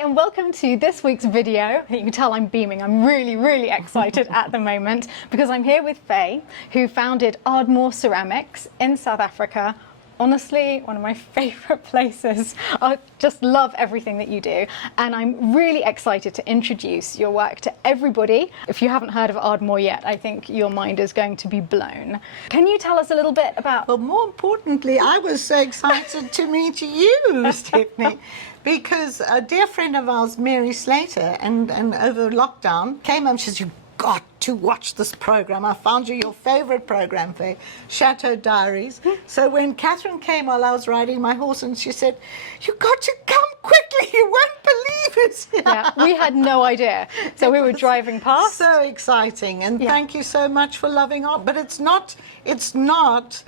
and welcome to this week's video. You can tell I'm beaming. I'm really excited at the moment because I'm here with Faye, who founded Ardmore Ceramics in South Africa. Honestly, one of my favourite places. I just love everything that you do, and I'm really excited to introduce your work to everybody. If you haven't heard of Ardmore yet, I think your mind is going to be blown. Can you tell us a little bit about... Well, more importantly, I was so excited to meet you, Stephanie, because a dear friend of ours, Mary Slater, and over lockdown, came up and she said, "You've got to watch this program. I found you your favourite program, Faye, Chateau Diaries." So when Catherine came while I was riding my horse, and she said, "You've got to come quickly, you won't believe it." Yeah, we had no idea. So we were driving past. So exciting, and thank you so much for loving art. But it's not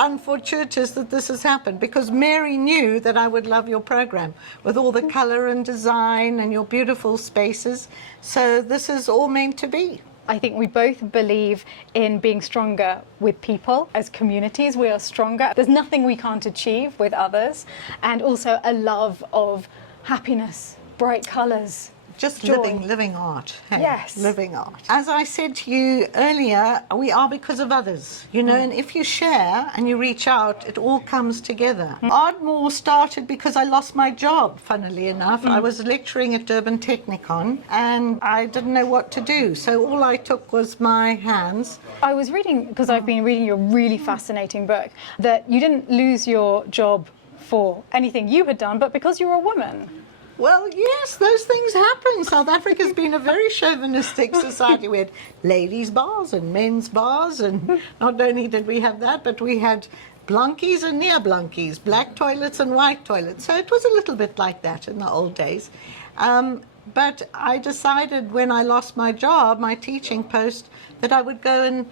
unfortuitous that this has happened, because Mary knew that I would love your program with all the colour and design and your beautiful spaces. So this is all meant to be. I think we both believe in being stronger with people. As communities, we are stronger. There's nothing we can't achieve with others. And also a love of happiness, bright colours. Just joy. living art. Hey? Yes. Living art. As I said to you earlier, we are because of others, you know, and if you share and you reach out, it all comes together. Ardmore started because I lost my job, funnily enough. I was lecturing at Durban Technikon and I didn't know what to do. So all I took was my hands. I was reading, because I've been reading your really fascinating book, that you didn't lose your job for anything you had done, but because you were a woman. Well, yes, those things happen. South Africa's been a very chauvinistic society. We had ladies' bars and men's bars, and not only did we have that, but we had blunkies and near blunkies, black toilets and white toilets. So it was a little bit like that in the old days. But I decided when I lost my job, my teaching post, that I would go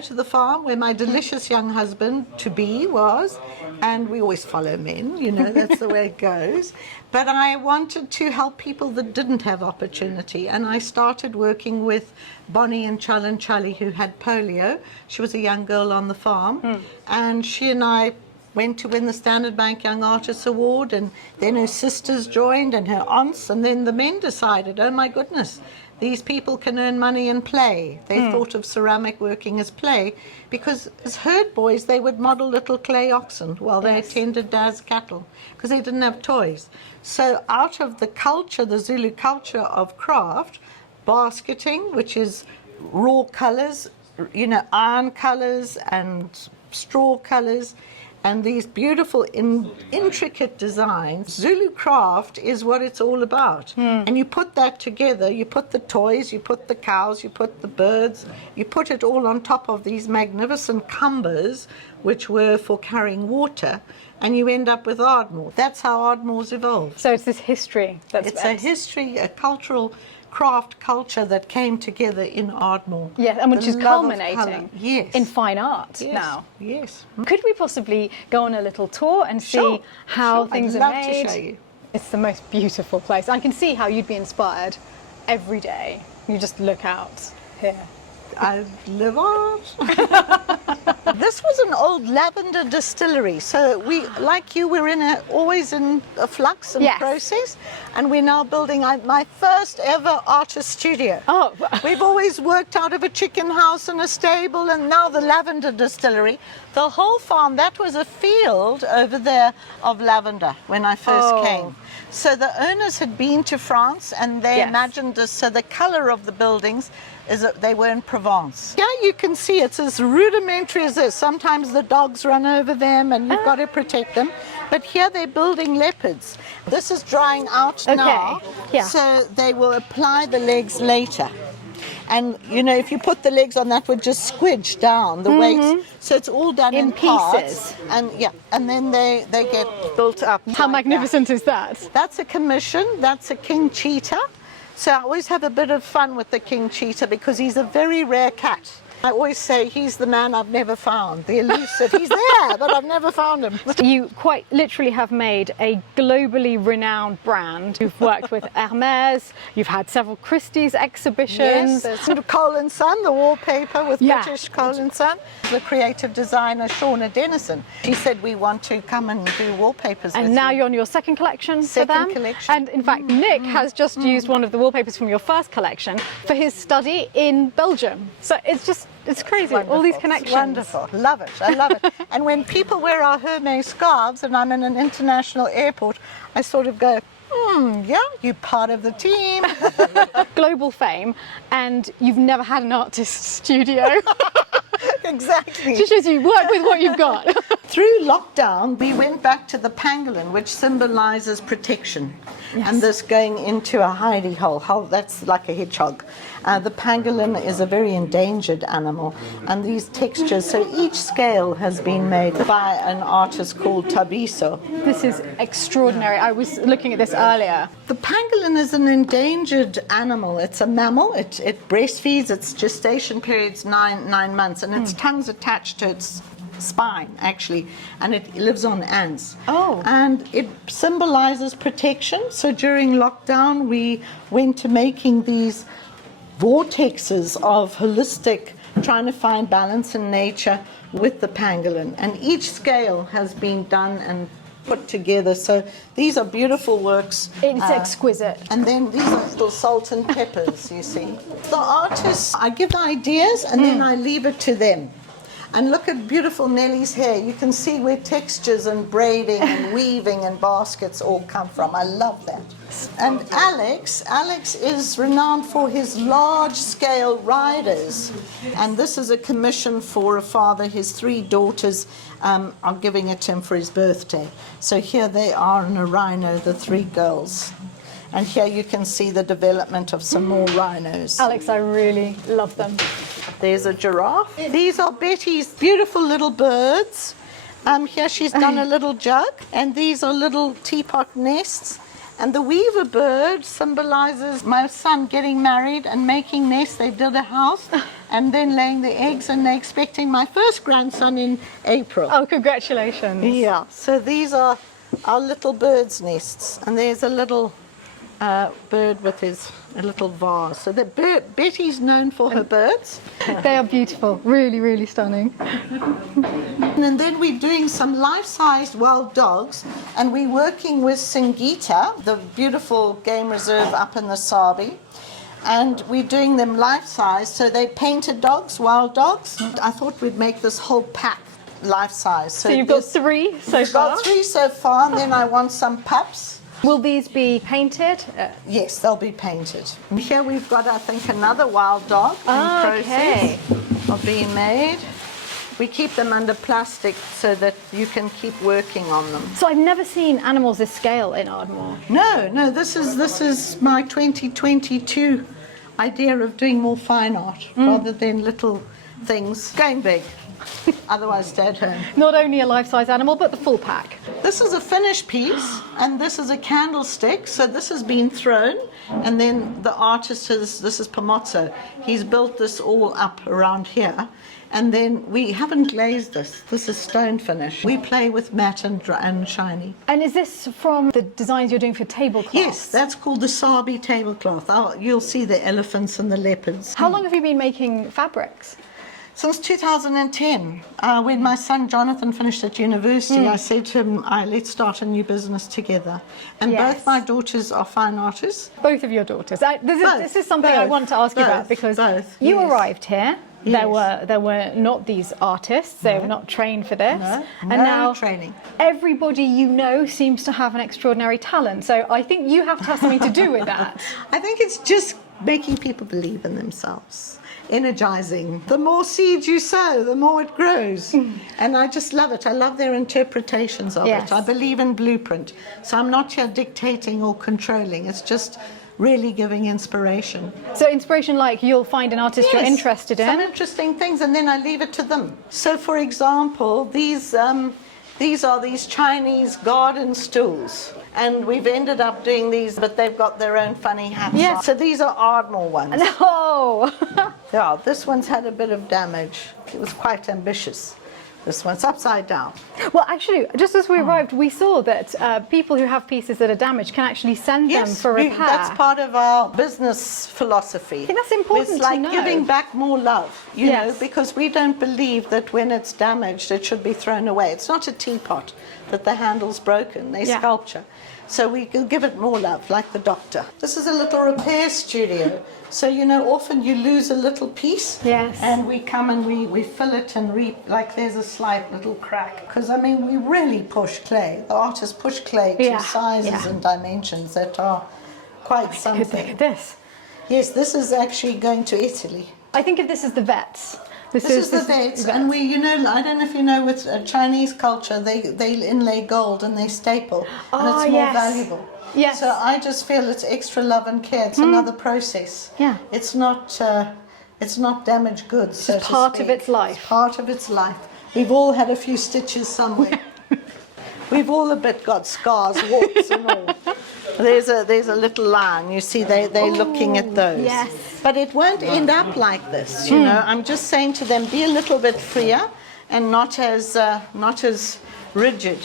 to the farm where my delicious young husband-to-be was, and we always follow men, you know, that's the way it goes. But I wanted to help people that didn't have opportunity, and I started working with Bonnie and Charlie, who had polio. She was a young girl on the farm, and she and I went to win the Standard Bank Young Artists Award, and then her sisters joined and her aunts, and then the men decided, oh my goodness, these people can earn money and play. They thought of ceramic working as play, because as herd boys they would model little clay oxen while they tended Dad's cattle, because they didn't have toys. So out of the culture, the Zulu culture of craft, basketing, which is raw colours, you know, iron colours and straw colours, and these beautiful, intricate designs. Zulu craft is what it's all about. And you put that together, you put the toys, you put the cows, you put the birds, you put it all on top of these magnificent cumbers, which were for carrying water, and you end up with Ardmore. That's how Ardmore's evolved. So it's this history. It's a history, a cultural craft culture that came together in Ardmore. Yes, and which is culminating in fine art now. Yes. Could we possibly go on a little tour and see how things are made? I'd love to show you. It's the most beautiful place. I can see how you'd be inspired every day. You just look out here. I live art. This was an old lavender distillery. So we, like you, we're always in a flux and process. And we're now building my first ever artist studio. Oh. We've always worked out of a chicken house and a stable, and now the lavender distillery. The whole farm, that was a field over there of lavender when I first came. So the owners had been to France, and they imagined this. So the color of the buildings is that they were in Provence. Yeah, you can see it's as rudimentary as this. Sometimes the dogs run over them and you've got to protect them. But here they're building leopards. This is drying out now, so they will apply the legs later. And, you know, if you put the legs on, that would just squidge down the weights. So it's all done in pieces. And and then they get built up. How magnificent is that? That's a commission. That's a king cheetah. So I always have a bit of fun with the king cheetah because he's a very rare cat. I always say he's the man I've never found, the elusive. He's there, but I've never found him. You quite literally have made a globally renowned brand. You've worked with Hermes, you've had several Christie's exhibitions. Yes, there's Colin Sun, the wallpaper with Yeah. British Colin Sun. The creative designer, Shauna Dennison, she said we want to come and do wallpapers And with now you. you're on your second collection for Second them. collection. And in fact, Nick has just used one of the wallpapers from your first collection for his study in Belgium. So it's crazy, all these Wonderful. connections. Wonderful. Love it. I love it. And when people wear our Hermes scarves and I'm in an international airport, I sort of go, yeah, you're part of the team. Global fame, and you've never had an artist studio. Exactly. Just shows you work with what you've got. Through lockdown, we went back to the pangolin, which symbolizes protection. Yes. And this going into a hidey hole, that's like a hedgehog. The pangolin is a very endangered animal, and these textures, so each scale has been made by an artist called Tabiso. This is extraordinary. I was looking at this earlier. The pangolin is an endangered animal. It's a mammal. It breastfeeds. Its gestation period's nine months, and its tongue's attached to its spine, actually, and it lives on ants. Oh. And it symbolizes protection. So during lockdown, we went to making these vortexes of holistic, trying to find balance in nature with the pangolin. And each scale has been done and put together. So these are beautiful works. It's exquisite. And then these are little salt and peppers, you see. The artists, I give ideas and then I leave it to them. And look at beautiful Nellie's hair. You can see where textures and braiding and weaving and baskets all come from. I love that. And Alex is renowned for his large-scale riders. And this is a commission for a father. His 3 daughters are giving it to him for his birthday. So here they are in a rhino, the 3 girls. And here you can see the development of some more rhinos. Alex, I really love them. There's a giraffe. These are Betty's beautiful little birds. Here she's done a little jug, and these are little teapot nests. And the weaver bird symbolizes my son getting married and making nests. They build a house and then laying the eggs, and they're expecting my first grandson in April. Oh, congratulations. Yeah, so these are our little birds' nests. And there's a little bird with a little vase. So Betty's known for her birds. They are beautiful, really, really stunning. And then we're doing some life-sized wild dogs, and we're working with Singita, the beautiful game reserve up in the Sabi. And we're doing them life-size, so they're painted dogs, wild dogs. I thought we'd make this whole pack life-size. So you've got 3 so We've far? got 3 so far, and then I want some pups. Will these be painted? Yes, they'll be painted. And here we've got, I think, another wild dog in process of being made. We keep them under plastic so that you can keep working on them. So I've never seen animals this scale in Ardmore. No, this is my 2022 idea of doing more fine art rather than little things. Going big. Otherwise, stay at home. Not only a life-size animal, but the full pack. This is a finished piece, and this is a candlestick. So this has been thrown, and then the artist this is Pomozzo. He's built this all up around here. And then we haven't glazed this. This is stone finish. We play with matte and shiny. And is this from the designs you're doing for tablecloths? Yes, that's called the Sabi tablecloth. You'll see the elephants and the leopards. How long have you been making fabrics? Since 2010, when my son Jonathan finished at university, I said to him, let's start a new business together. And both my daughters are fine artists. Both of your daughters. This is something I want to ask you about, because you arrived here. Yes. There were not these artists. They were not trained for this. No now training. Everybody you know seems to have an extraordinary talent. So I think you have to have something to do with that. I think it's just making people believe in themselves. Energizing. The more seeds you sow, the more it grows. And I just love it. I love their interpretations of it. I believe in blueprint. So I'm not here dictating or controlling. It's just really giving inspiration. So inspiration, like you'll find an artist you're interested in. Some interesting things, and then I leave it to them. So for example, these are these Chinese garden stools. And we've ended up doing these, but they've got their own funny hats on. So these are Ardmore ones. No! Yeah, this one's had a bit of damage. It was quite ambitious. This one's upside down. Well, actually, just as we arrived, we saw that people who have pieces that are damaged can actually send them for repair. That's part of our business philosophy. I think that's important It's like to know. giving back more love, you know, because we don't believe that when it's damaged, it should be thrown away. It's not a teapot that the handle's broken. They're sculpture. So we can give it more love, like the doctor. This is a little repair studio. So, you know, often you lose a little piece. Yes. And we come and we fill it and like there's a slight little crack. Because, I mean, we really push clay. The artists push clay to sizes and dimensions that are quite something. Look at this. Yes, this is actually going to Italy. I think of this as the vets. This is the vets, and we, you know, I don't know if you know, with Chinese culture, they inlay gold and they staple, and it's more valuable. Yes. So I just feel it's extra love and care. It's another process. Yeah. It's not damaged goods. So It's part of its life. It's part of its life. We've all had a few stitches somewhere. We've all a bit got scars, warts and all. There's a little line. You see, they're looking at those. Yes. But it won't end up like this, you know. I'm just saying to them, be a little bit freer and not as rigid.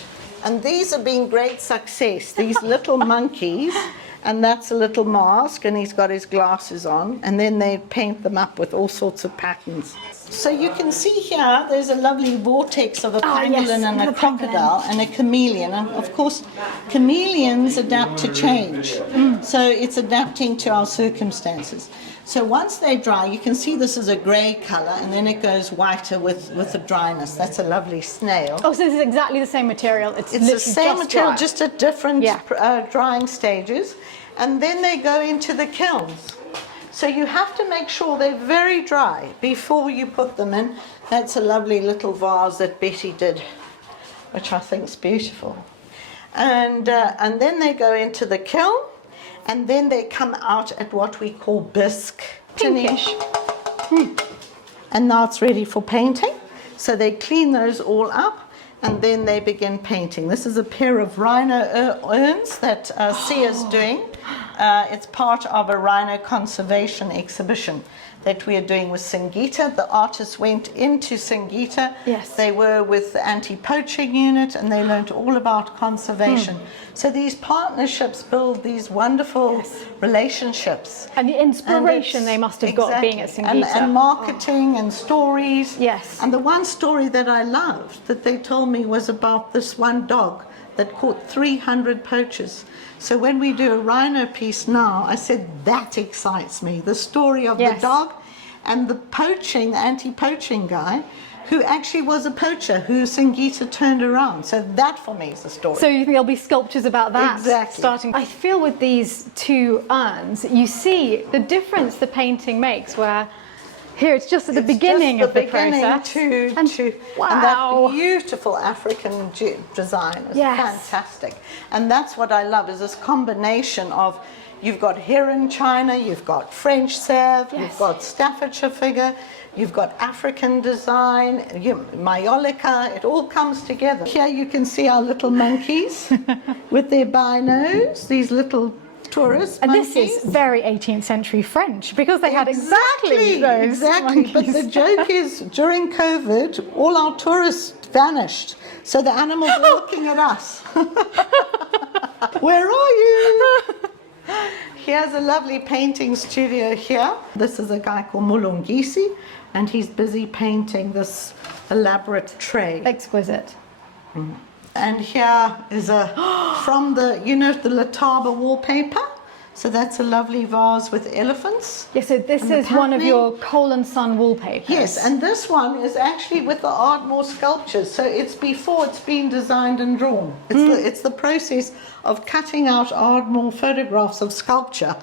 And these have been great success. These little monkeys, and that's a little mask, and he's got his glasses on, and then they paint them up with all sorts of patterns. So you can see here, there's a lovely vortex of a pangolin and a crocodile and a chameleon. And of course, chameleons adapt to change. So it's adapting to our circumstances. So once they dry, you can see this is a grey colour, and then it goes whiter with the dryness. That's a lovely snail. Oh, so this is exactly the same material. It's the same material, just at different drying stages. And then they go into the kilns. So you have to make sure they're very dry before you put them in. That's a lovely little vase that Betty did, which I think is beautiful. And then they go into the kiln, and then they come out at what we call bisque. Pinkish. And now it's ready for painting. So they clean those all up, and then they begin painting. This is a pair of rhino urns that Sia's doing. It's part of a rhino conservation exhibition that we are doing with Singita. The artists went into Singita. Yes. They were with the anti-poaching unit, and they learned all about conservation. So these partnerships build these wonderful relationships. And the inspiration they must have got being at Singita. And marketing and stories. Yes. And the one story that I loved that they told me was about this one dog that caught 300 poachers. So when we do a rhino piece now, I said, that excites me. The story of the dog and the poaching, the anti-poaching guy, who actually was a poacher, who Singita turned around. So that for me is the story. So you think there'll be sculptures about that? Exactly. Starting. I feel with these two urns, you see the difference the painting makes, where here it's just at the beginning of the process. And that beautiful African design is fantastic. And that's what I love, is this combination of, you've got Heron China, you've got French Sèvres, you've got Staffordshire figure, you've got African design, Maiolica, it all comes together. Here you can see our little monkeys with their binos, these little tourist monkeys. This is very 18th century French, because they had exactly those monkeys. But the joke is, during COVID, all our tourists vanished. So the animals were looking at us. Where are you? Here's a lovely painting studio here. This is a guy called Mulungisi, and he's busy painting this elaborate tray. Exquisite. And here is from the, you know, the Lataba wallpaper. So that's a lovely vase with elephants. Yes, so this is one of your Cole and Son wallpapers. Yes, and this one is actually with the Ardmore sculptures. So it's before it's been designed and drawn. It's the process of cutting out Ardmore photographs of sculpture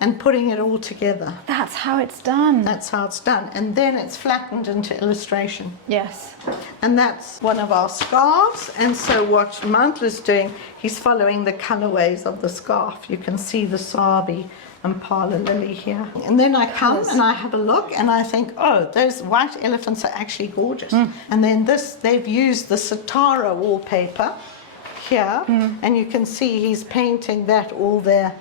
and putting it all together. That's how it's done. That's how it's done. And then it's flattened into illustration. Yes. And that's one of our scarves. And so what Mantla's doing, he's following the colorways of the scarf. You can see the Sabi and Pala Lily here. And then I come and I have a look and I think, oh, those white elephants are actually gorgeous. And then they've used the Satara wallpaper here. And you can see he's painting that all there.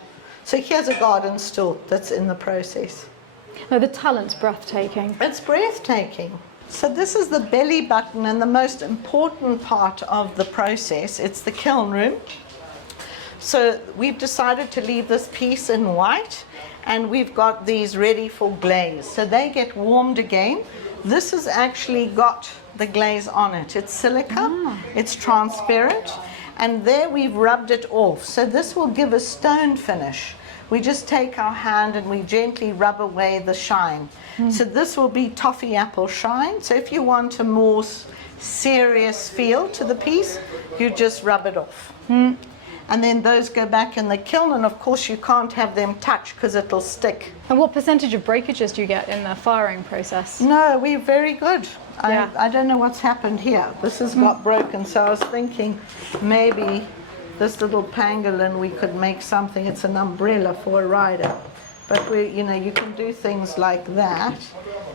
So here's a garden stool that's in the process. No, the talent's breathtaking. It's breathtaking. So this is the belly button and the most important part of the process. It's the kiln room. So we've decided to leave this piece in white, and we've got these ready for glaze. So they get warmed again. This has actually got the glaze on it. It's silica, it's transparent, and there we've rubbed it off. So this will give a stone finish. We just take our hand and we gently rub away the shine. So this will be toffee apple shine. So if you want a more serious feel to the piece, you just rub it off. And then those go back in the kiln, and of course you can't have them touch because it'll stick. And what percentage of breakages do you get in the firing process? No, we're very good. Yeah. I don't know what's happened here. This has got broken, so I was thinking maybe this little pangolin, we could make something. It's an umbrella for a rider. But you can do things like that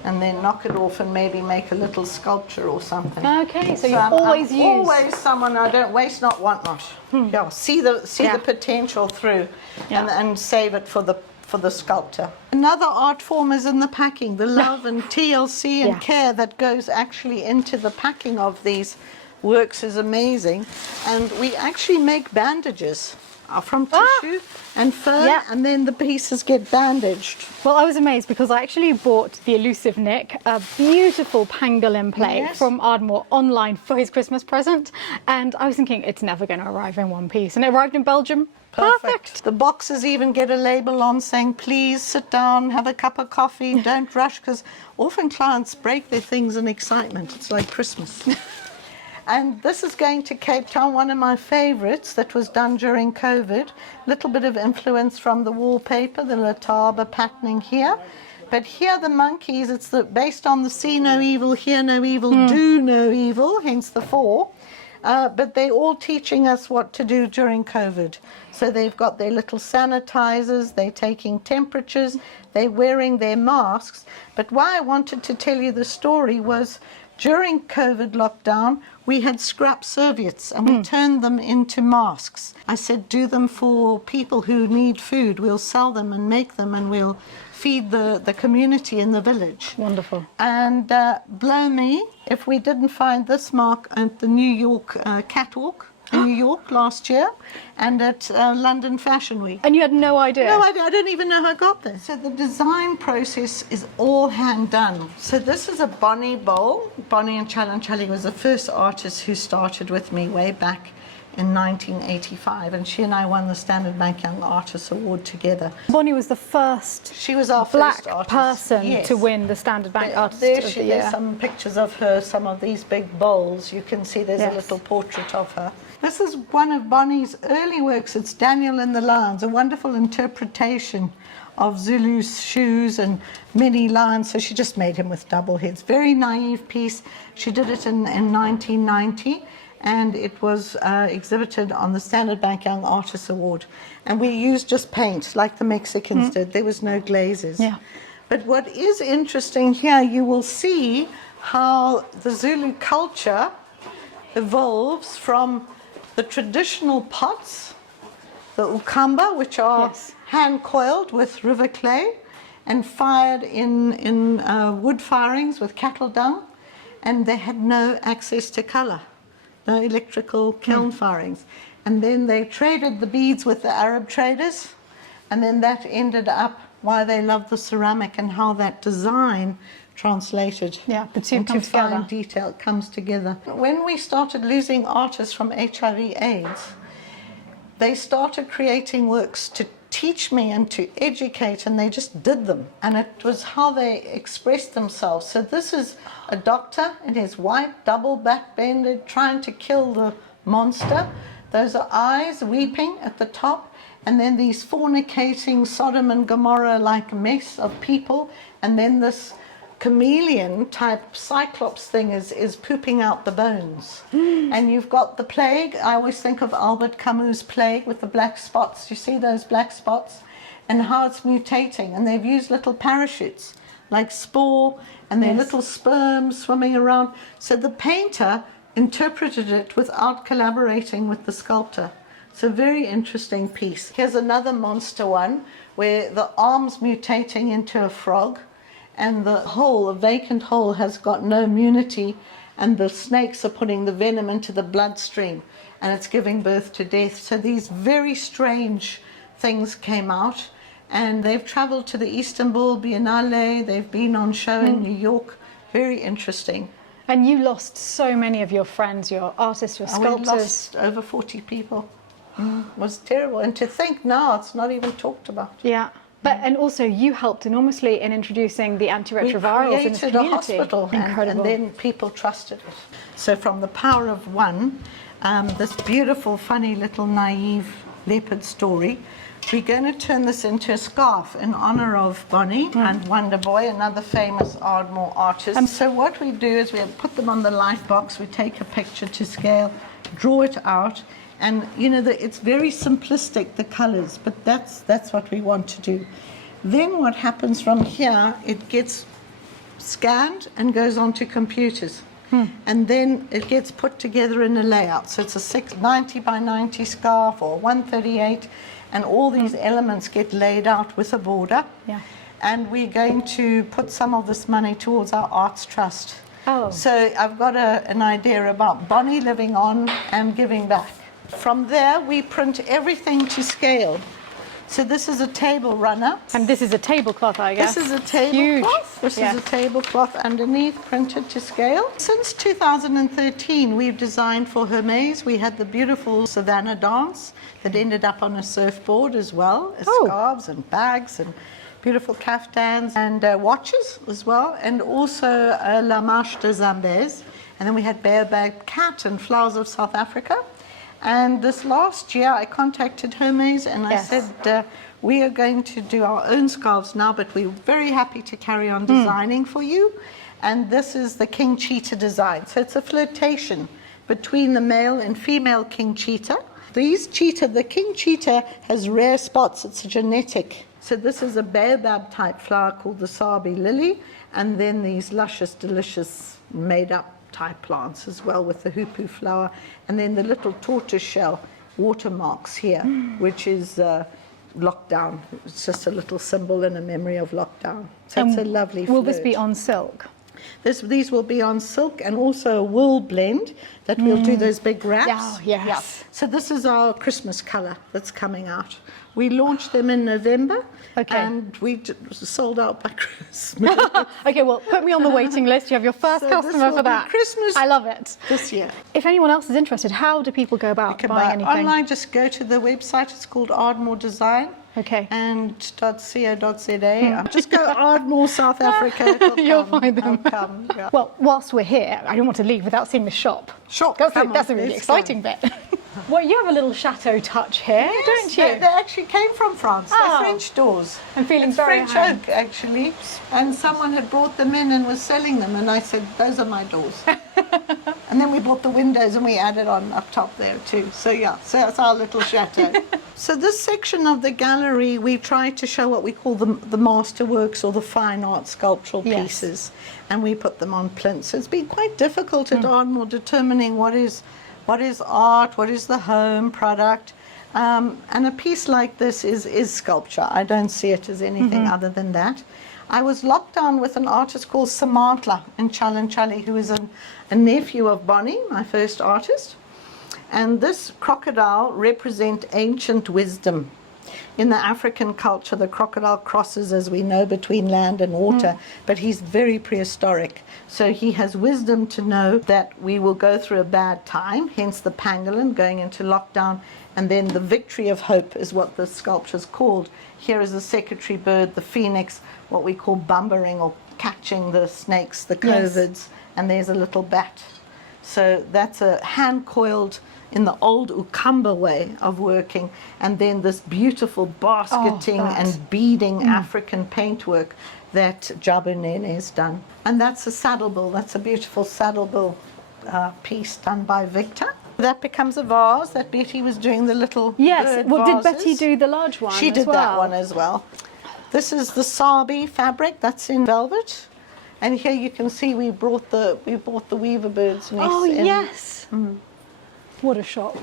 and then knock it off and maybe make a little sculpture or something. Okay, so you always use... always someone, I don't waste not, want not. Yeah, see the potential through and save it for the sculptor. Another art form is in the packing, the love and TLC and care that goes actually into the packing of these works is amazing. And we actually make bandages from tissue and fur, and then the pieces get bandaged. Well, I was amazed because I actually bought the elusive Nick a beautiful pangolin plate from Ardmore online for his Christmas present, and I was thinking it's never going to arrive in one piece, and it arrived in Belgium. Perfect. The boxes even get a label on saying, please sit down, have a cup of coffee, don't rush, because often clients break their things in excitement. It's like Christmas. And this is going to Cape Town, one of my favorites that was done during COVID. Little bit of influence from the wallpaper, the Lataba patterning here. But here the monkeys, it's based on the see no evil, hear no evil, do no evil, hence the 4. But they're all teaching us what to do during COVID. So they've got their little sanitizers, they're taking temperatures, they're wearing their masks. But why I wanted to tell you the story was during COVID lockdown, we had scrap serviettes and we turned them into masks. I said, do them for people who need food. We'll sell them and make them and we'll feed the community in the village. Wonderful. And blow me if we didn't find this mark at the New York catwalk in New York last year and at London Fashion Week. And you had no idea? No idea. I don't even know how I got there. So the design process is all hand done. So this is a Bonnie bowl. Bonnie and Chalanchali was the first artist who started with me way back in 1985, and she and I won the Standard Bank Young Artist Award together. Bonnie was the first She was our black first artist. person Yes. to win the Standard Bank Artist of the Year. There's some pictures of her, some of these big bowls. You can see there's Yes. a little portrait of her. This is one of Bonnie's early works. It's Daniel and the Lions, a wonderful interpretation of Zulu's shoes and many lions. So she just made him with double heads. Very naive piece. She did it in 1990. And it was exhibited on the Standard Bank Young Artist Award. And we used just paint, like the Mexicans did. There was no glazes. Yeah. But what is interesting here, you will see how the Zulu culture evolves from the traditional pots, the ukamba, which are hand-coiled with river clay and fired in wood firings with cattle dung, and they had no access to colour. No electrical kiln firings. And then they traded the beads with the Arab traders, and then that ended up why they loved the ceramic and how that design translated the two into come together. fine detail comes together. When we started losing artists from HIV/AIDS, they started creating works to teach me and to educate, and they just did them, and it was how they expressed themselves. So this is a doctor in his white, double back bended, trying to kill the monster. Those are eyes weeping at the top, and then these fornicating Sodom and Gomorrah like mess of people, and then this chameleon type cyclops thing is pooping out the bones. And you've got the plague. I always think of Albert Camus' Plague with the black spots. You see those black spots and how it's mutating, and they've used little parachutes like spore, and they're little sperms swimming around. So the painter interpreted it without collaborating with the sculptor. It's a very interesting piece. Here's another monster one where the arm's mutating into a frog, and the hole, a vacant hole, has got no immunity, and the snakes are putting the venom into the bloodstream, and it's giving birth to death. So these very strange things came out, and they've traveled to the Istanbul Biennale, they've been on show in New York. Very interesting. And you lost so many of your friends, your artists, your sculptors. We lost over 40 people. It was terrible. And to think now, it's not even talked about. Yeah. But, and also you helped enormously in introducing the antiretrovirals in the community. We created a hospital, Incredible. and then people trusted it. So from the power of one, this beautiful, funny little naive leopard story, we're going to turn this into a scarf in honor of Bonnie and Wonder Boy, another famous Ardmore artist. So what we do is we put them on the light box, we take a picture to scale, draw it out, and you know, it's very simplistic, the colors, but that's what we want to do. Then what happens from here, it gets scanned and goes onto computers. And then it gets put together in a layout. So it's a 690 by 90 scarf or 138, and all these elements get laid out with a border. Yeah. And we're going to put some of this money towards our arts trust. Oh. So I've got an idea about Bonnie living on and giving back. From there, we print everything to scale. So this is a table runner. And this is a tablecloth, I guess. This is a tablecloth. This is a tablecloth underneath, printed to scale. Since 2013, we've designed for Hermes. We had the beautiful Savannah dance that ended up on a surfboard as well, as scarves and bags and beautiful caftans and watches as well, and also La Marche de Zambèze. And then we had Baobab Cat and Flowers of South Africa. And this last year, I contacted Hermes and I said, we are going to do our own scarves now, but we're very happy to carry on designing for you. And this is the king cheetah design. So it's a flirtation between the male and female king cheetah. These cheetah, the king cheetah has rare spots. It's a genetic. So this is a baobab type flower called the Sabi lily. And then these luscious, delicious, made up type plants as well with the hoopoe flower, and then the little tortoiseshell watermarks here, which is lockdown. It's just a little symbol and a memory of lockdown. So it's a lovely Will flirt. this be on silk? These will be on silk and also a wool blend that we'll do those big wraps. Oh, yes. Yeah. So this is our Christmas colour that's coming out. We launched them in November, and we sold out by Christmas. Okay, well, put me on the waiting list. You have your first So customer this will for be that. Christmas I love it. this year. If anyone else is interested, how do people go about Can buying buy anything? online, just go to the website. It's called Ardmore Design. Okay. And .co.za. Just go Ardmore, South Africa. You'll find them. It'll come, yeah. Well, whilst we're here, I don't want to leave without seeing the shop. Shop, That's come on, a really let's exciting bit. Well, you have a little chateau touch here, don't you? They actually came from France. They're French doors. I'm feeling it's very French home. oak, actually. And someone had brought them in and was selling them, and I said, those are my doors. And then we bought the windows and we added on up top there too. So yeah, so that's our little chateau. So this section of the gallery, we try to show what we call the masterworks or the fine art sculptural pieces, and we put them on plinths. So it's been quite difficult at Ardmore determining what is art, what is the home product. And a piece like this is sculpture. I don't see it as anything other than that. I was locked down with an artist called Samantla in Chalanchali, who is a nephew of Bonnie, my first artist. And this crocodile represents ancient wisdom. In the African culture, the crocodile crosses, as we know, between land and water, but he's very prehistoric. So he has wisdom to know that we will go through a bad time, hence the pangolin going into lockdown, and then the victory of hope is what the sculpture's called. Here is the secretary bird, the phoenix, what we call bumbering or catching the snakes, the covids, and there's a little bat. So that's a hand-coiled in the old Ukamba way of working, and then this beautiful basketing and beading African paintwork that Jabunene has done. And that's a saddle bill. That's a beautiful saddle bill piece done by Victor. That becomes a vase that Betty was doing, the little bird well, did vases. Betty do the large one? She as did well? that one as well. This is the Sabi fabric that's in velvet, and here you can see we brought the weaver birds' nests in. Yes. What a shop.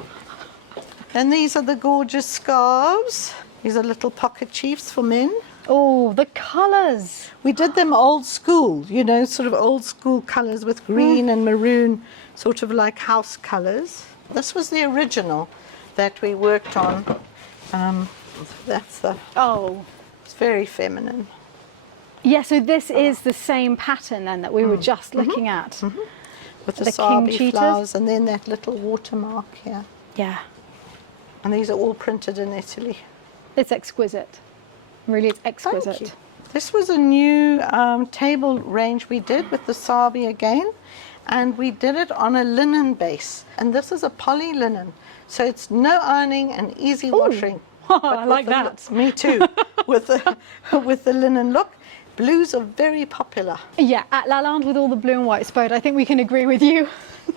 And these are the gorgeous scarves. These are little pocket chiefs for men. Oh, the colours. We did them old school, you know, sort of old school colours with green and maroon, sort of like house colours. This was the original that we worked on. That's the, it's very feminine. Yeah, so this is the same pattern then that we were just looking at. With the King sabi cheetahs. flowers and then that little watermark here. Yeah, And these are all printed in Italy. it's exquisite. Really, it's exquisite. Thank you. This was a new table range we did with the sabi again, and we did it on a linen base. And this is a poly linen, so it's no ironing and easy washing. I like that. Me too. with the linen look. Blues are very popular. Yeah, at Lalande with all the blue and white spode, I think we can agree with you.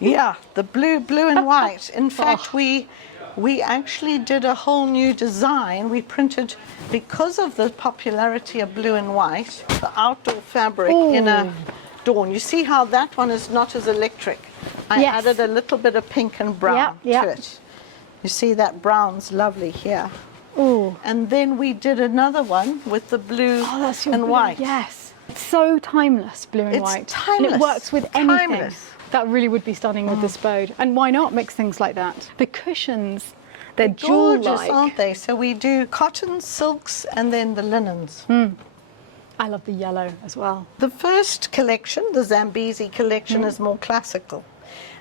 Yeah, the blue and white. In fact, we actually did a whole new design. We printed, because of the popularity of blue and white, the outdoor fabric in a dawn. You see how that one is not as electric. I Yes. added a little bit of pink and brown Yeah, to yeah. it. You see that brown's lovely here. Ooh. And then we did another one with the blue That's your and blue. white. Yes. It's so timeless, blue and It's white. timeless. And it works with anything. Timeless. That really would be stunning with the spode. And why not mix things like that? The cushions, they're jewel-like. Gorgeous, aren't they? So we do cotton, silks, and then the linens. I love the yellow as well. The first collection, the Zambezi collection, is more classical.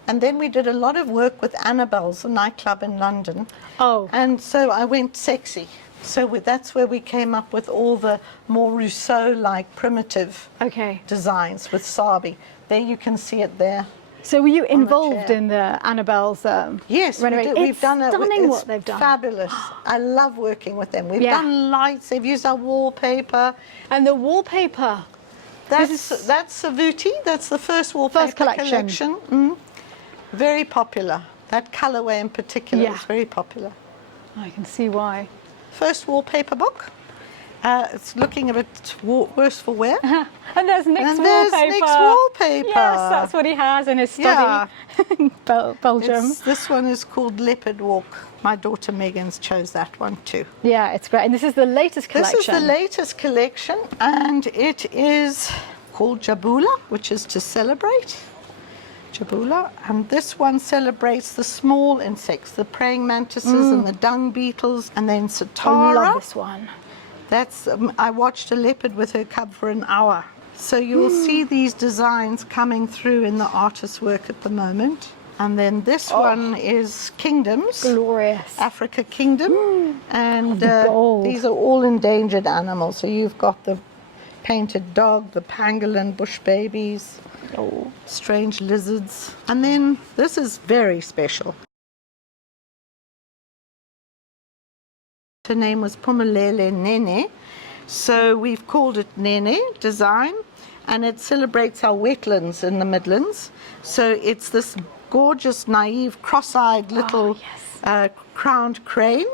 And then we did a lot of work with Annabelle's, a nightclub in London. Oh. And so I went sexy. So that's where we came up with all the more Rousseau-like primitive Okay. designs with sabi. There you can see it there. So were you involved chair. in the Annabelle's Yes, we renovation? do. We've It's done it. stunning It's what they've done. Fabulous. I love working with them. We've Yeah. done lights. They've used our wallpaper. And the wallpaper. That's Savuti. That's the first wallpaper collection. Very popular. That colorway in particular Yeah. is very popular. I can see why. First wallpaper book. It's looking a bit worse for wear. And there's Nick's And there's wallpaper. Nick's wallpaper. Yes, that's what he has in his study in Belgium. This one is called Leopard Walk. My daughter Megan's chose that one too. Yeah, it's great. And this is the latest collection. This is the latest collection, and it is called Jabula, which is to celebrate. Jabula, and this one celebrates the small insects, the praying mantises and the dung beetles, and then I Satara. love this one. That's I watched a leopard with her cub for an hour. So you'll see these designs coming through in the artist's work at the moment. And then this one is Kingdoms. Glorious. Africa Kingdom, and the gold. these are all endangered animals. So you've got the painted dog, the pangolin, bush babies, strange lizards, and then this is very special. Her name was Pumelele Nene, so we've called it Nene Design, and it celebrates our wetlands in the Midlands. So it's this gorgeous, naive, cross-eyed little crowned crane.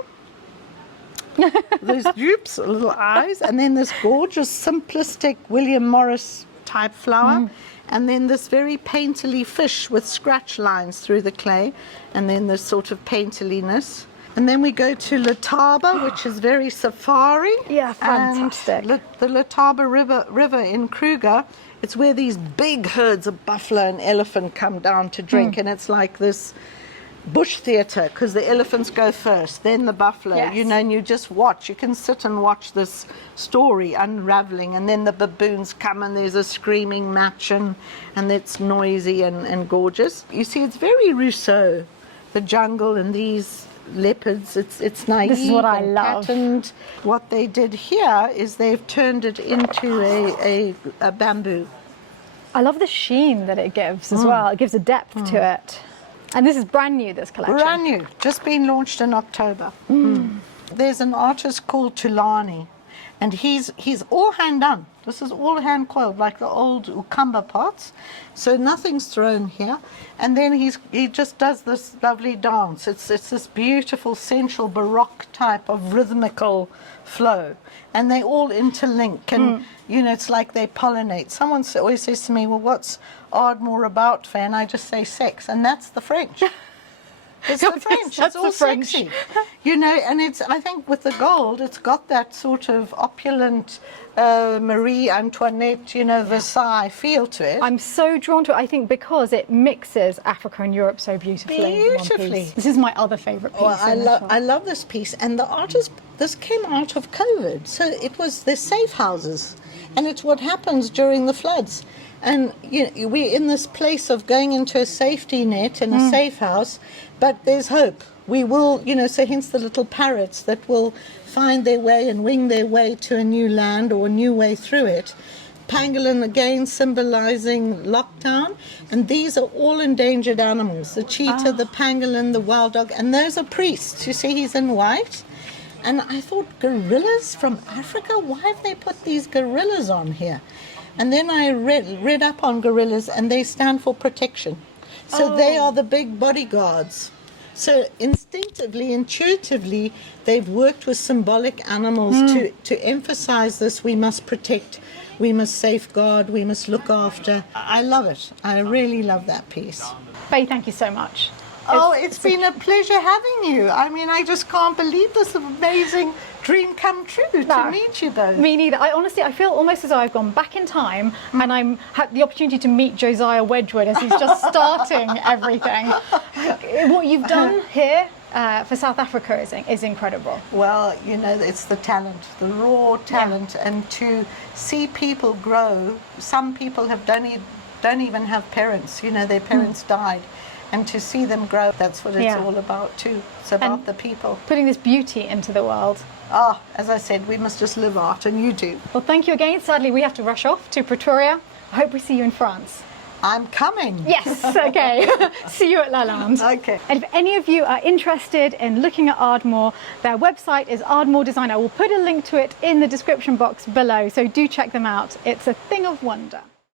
Those droops, little eyes, and then this gorgeous, simplistic William Morris type flower, and then this very painterly fish with scratch lines through the clay, and then this sort of painterliness. And then we go to Letaba, which is very safari. Yeah, fantastic. And the Letaba River in Kruger, it's where these big herds of buffalo and elephant come down to drink, and it's like this bush theatre, because the elephants go first, then the buffalo, Yes. you know, and you just watch. You can sit and watch this story unraveling, and then the baboons come, and there's a screaming match, and it's noisy and gorgeous. You see, it's very Rousseau, the jungle and these leopards. It's naive. This is what I and love. patterned. What they did here is they've turned it into a bamboo. I love the sheen that it gives as well. It gives a depth to it. And this is brand new, this collection. Brand new, just been launched in October. There's an artist called Tulani, and he's all hand done. This is all hand coiled, like the old Ukamba pots. So nothing's thrown here. And then he just does this lovely dance. It's this beautiful, sensual, baroque type of rhythmical flow. And they all interlink, and you know, it's like they pollinate. Someone always says to me, well, what's Ardmore about, Faye? And I just say sex, and that's the French. It's the French. That's It's all the French. sexy. You know, and it's, I think with the gold, it's got that sort of opulent Marie Antoinette, you know, Versailles feel to it. I'm so drawn to it, I think, because it mixes Africa and Europe so beautifully. in one piece. Beautifully. This is my other favourite piece. Well, in I love this piece, and the artist, this came out of COVID, so it was the safe houses, and it's what happens during the floods. And you know, we're in this place of going into a safety net in a safe house, but there's hope. We will, you know, so hence the little parrots that will find their way and wing their way to a new land or a new way through it. Pangolin again symbolizing lockdown, and these are all endangered animals, the cheetah, the pangolin, the wild dog, and those are priests. You see he's in white. And I thought, gorillas from Africa? Why have they put these gorillas on here? And then I read up on gorillas, and they stand for protection. So they are the big bodyguards. So instinctively, intuitively, they've worked with symbolic animals to emphasize this: we must protect, we must safeguard, we must look after. I love it. I really love that piece. Faye, thank you so much. It's been a pleasure having you. I mean, I just can't believe this amazing dream come true to meet you both. Me neither. I feel almost as though I've gone back in time and I'm had the opportunity to meet Josiah Wedgwood as he's just starting everything. What you've done here for South Africa is incredible. Well, you know, it's the talent, the raw talent, and to see people grow. Some people don't even have parents. You know, their parents died. And to see them grow, that's what it's all about too. It's about the people. Putting this beauty into the world. As I said, we must just live art, and you do. Well, thank you again. Sadly, we have to rush off to Pretoria. I hope we see you in France. I'm coming. Yes, okay. See you at Lalande. Okay. And if any of you are interested in looking at Ardmore, their website is Ardmore Design. I will put a link to it in the description box below, so do check them out. It's a thing of wonder.